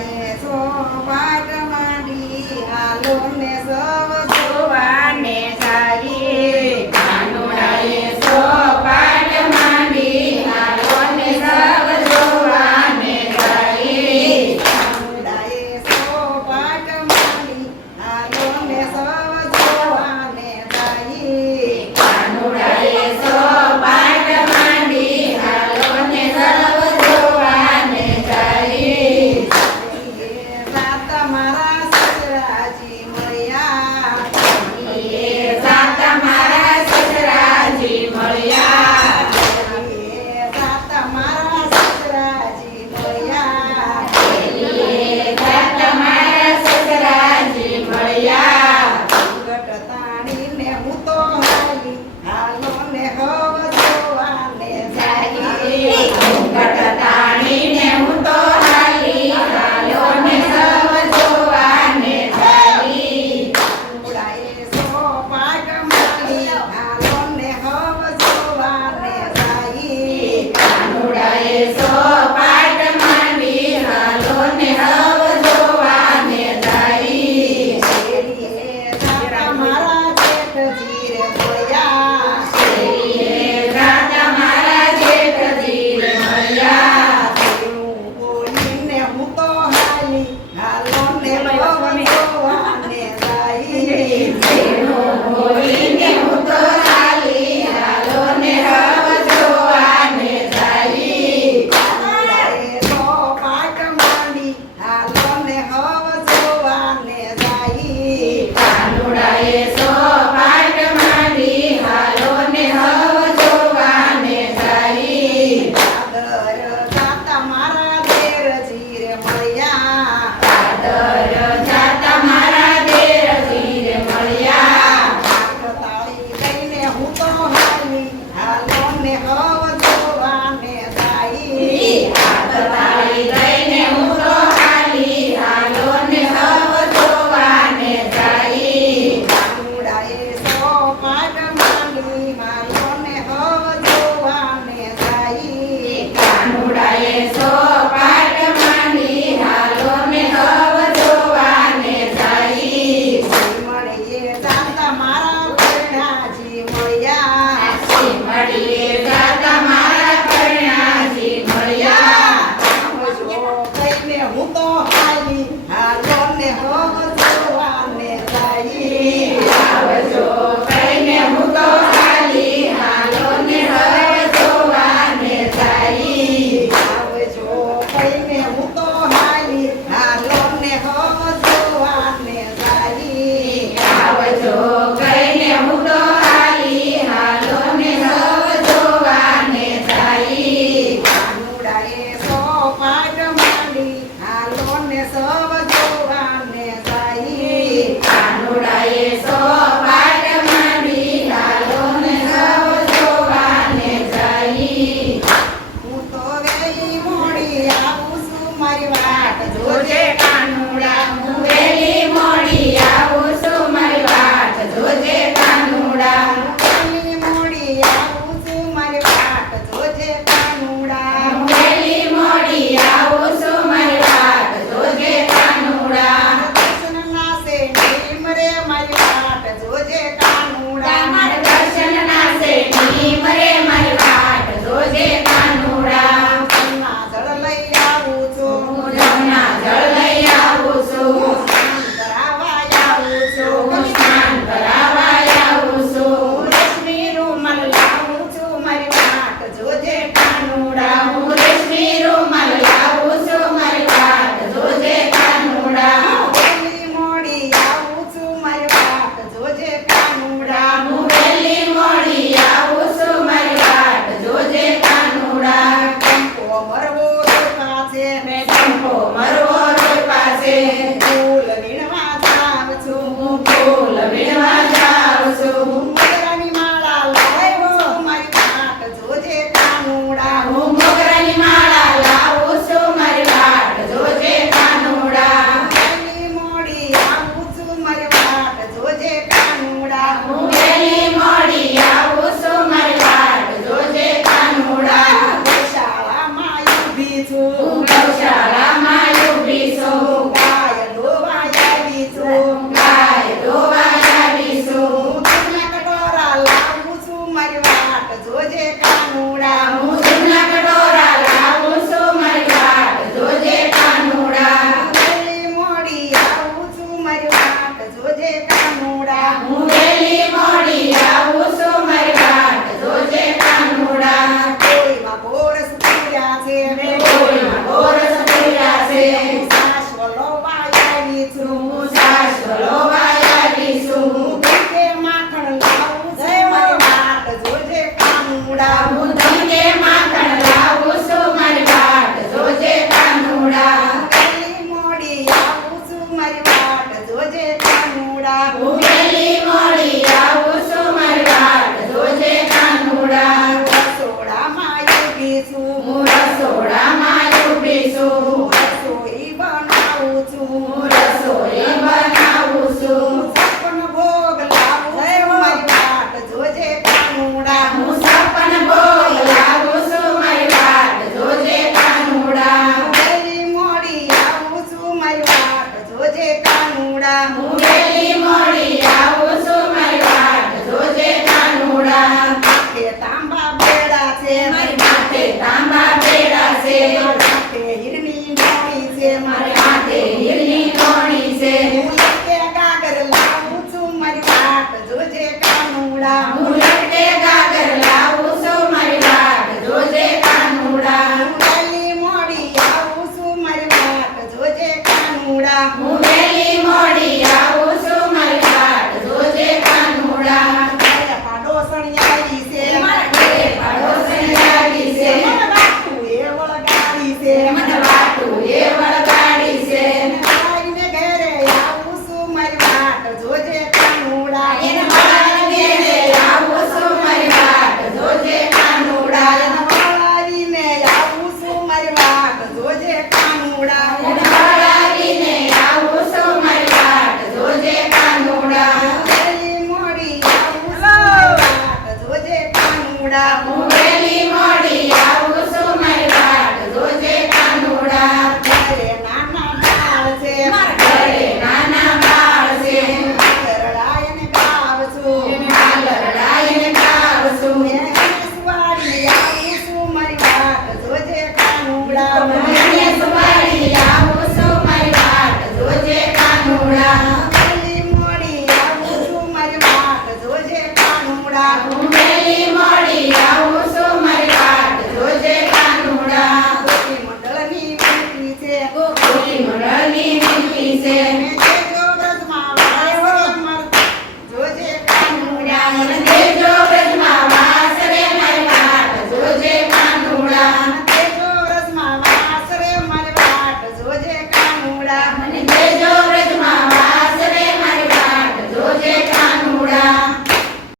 કાનુડાએ સો પાટ માંડી હાલો ને સૌ જોવાને જાય કાનુડાએ સો પાટ માંડી હાલો ને સૌ જોવાને જાય કાનુડાએ સો પાટ માંડી હાલો ને સૌ જોવાને જાય કાનુડાએ સો પાટ માંડી હાલો ને સૌ જોવાને જાય રાત મારા સસરાજી મળ્યા એ સાત મારા સસરાજી મળ્યા રાત મારા સસરાજી મળ્યા એ સાત મારા સસરાજી મળ્યા ઘટ તાણીને હું તો હાલી હાલો ને હવ જોવાને જાય તાણીને હું તો હાલી હાલો ને સૌ જોવાને જાય કાનુડાએ સો પાટ માંડી હાલો ને હવ જોવાને જાય કાનુડાએ સો પાટ માંડી હાલો ને હવ જોવાને જાય રાતા મારા જેઠજી રે મળ્યા એ રાજા મારા જેઠજી રે મળ્યા એવું બોલીને હું તો હાલી હાલો ને હવ જોવાને જાય તેનું બોલીને હું તો હાલી હાલો ને હવ જોવાને જાય કાનુડાએ સો પાટ માંડી હાલો ને હવ જોવાને જાય કાનુડાએ સો પાટ માંડી હાલો ને હવ જોવાને જાય આદર જાતા મારા દેરજી રે મળ્યા આદર જાતા મારા દેરજી રે મળ્યા તાળી લઈને હું તો હાલી હાલો ને હવ જોવાને જાય તાળી લઈને હું તો હાલી હાલો ને હવ જોવાને જાય કાનુડાએ સો પાટ માંડી હાલો ને હવ જોવાને જાય કાનુડાએ સો પાટ માંડી હાલો ને હવ જોવાને જાય મળીએ જાતા મારા પરણાજી મળ્યા મળીએ દાદા મારા પરણાજી મળ્યા આવજો કહીને હું તો હાલી હાલો ને હવ જોવાને જાય આવજો કહીને હું તો હાલી હાલો ને હવ જોવાને જાય આવજો કહીને હું તો હાલી હાલો ને હવ જોવાને જાય આવજો કહીને હું તો હાલી હાલો ને હવ જોવાને જાય કાનુડાએ સો પાટ માંડી હાલો ને સૌ જોવાને જાય કાનુડાએ સો પાટ માંડી હાલો ને હવ જોવાને જાય હું તો વેલી મોડી આવું છું મારી વાટ જોજે કાનુડા હું વેલી મોડી આવું છું મારી વાટ જોજે કાનુડા વેલી મોડી આવું છું મારી વાટ જોજે કાનુડા હું વેલી મોડી આવું છું મારી વાટ જોજે કાનુડા દર્શન નાસે નીમ રે મારી વાટ જોજે કાનુડા માર દર્શન નાસે નીમ રે મારી વાટ જોજે કાનુડા ના જળ લઈ આવું છું હું જમના જળ લઈ આવું છું સ્નાન કરાવવા આવું છું હું સ્નાન કરાવવા આવું છું હું રેશમી રૂમાલ લાવું છું મારી વાટ જોજે કાનુડા હું રેશમી રૂમાલ લાવું છું મારી વાટ જોજે કાનુડા વેલી મોડી આવું છું મારી વાટ જોજે કાનુડા હું વેલી મોડી આવું છું મારી વાટ જોજે કાનુડા કંકો મરવો રોપા છે મેં ચંપો મરવો રોય પાસે ફૂલ વીણવા જાવ છું હું ફૂલ વીણવા જાઉં છું મોગરાની માળા લાવ્યો છું મારી વાટ જોજે કાનુડા હું મોગરાની માળા લાવું છું મારી વાટ જોજે કાનુડા વેલી મોડી આવું છું મારી વાટ જોજે કાનુડા હું વેલી મોડી આવું છું મારી વાટ જોજે કાનુડા ગૌશાળામાં ઊભી છું હું ગૌશાળામાં છે હું સાસવો લોવાયેલી છું હું સાસવો લોવાયેલી છું કે માખણ લાવું છે મારી વાટ જોજે કાનુડા હું ધનકે માખણ લાવું છું મારી વાટ જોજે કાનુડા વહેલી મોડી આવું છું મારી વાટ જોજે કાનુડા હું વહેલી મોડી આવું છું મારી વાટ જોજે કાનુડા રસોડામાં ઊભી છું હું રસોડામાં ઊભી છું રસોઈ બનાવું છું હું રસોઈ બનાવું છું સપન ભોગ લાવું છું મારી વાટ જોજે કાનુડા હું સપન ભોગ લાવું છું મારી વાટ જોજે કાનુડા વહેલી મોડી આવું છું મારી વાટ જોજે કાનુડા હું વહેલી મોડી આવું છું મારી વાટ જોજે કાનુડા માથે તાંબા બેડા છે મારી માથે તાંબા બેડા છે મારી માથે હીરની મોણી છે મારી માથે હીરની કોણી છે હું લટકે ગાગર લાવું છું મારી વાટ જોજે કાનુડા હું લટકે ગાગર લાવું છું મારી વાટ જોજે કાનુડા વહેલી મોડી આવું છું મારી વાટ જોજે કાનુડા હું વહેલી મોડી આવું છું મારી વાટ જોજે કાનુડા મારે પાડોશણી આવી છે મારા ઘરે પાડોશણી આવી છે મને વાટું એ વળગાડી છે મને વાટું એ વળગાડી છે આવીને ઘરે આવું છું મારી વાટ જોજે કાનુડા એને મારા ઘરે આવું છું મારી વાટ જોજે કાનુડા વળાવીને આવું છું મારી વાટ જોજે કાનુડા એને વળાવીને આવું છું મારી વાટ જોજે કાનુડા વહેલી મોડી આવું છું મારી વાટ જોજે કાનુડા હું વહેલી મોડી આવું છું મારી વાટ જોજે કાનુડા ઘરે નાના બાળ છે મારા ઘરે નાના બાળ છે ઘરડાઈને ગાવ છું એને હાલરડાઈને ગાવ છું વાડી આવું છું મારી વાટ જોજે કાનુડા મને સવારી આવું છું મારી વાટ જોજે કાનુડા વહેલી મોડી આવું છું મારી વાટ જોજે કાનુડા હું વહેલી મોડી આવું છું મારી વાટ જોજે કાનુડા ગોપી મંડળની વિનંતી છે ગોપી મંડળની વિનંતી છે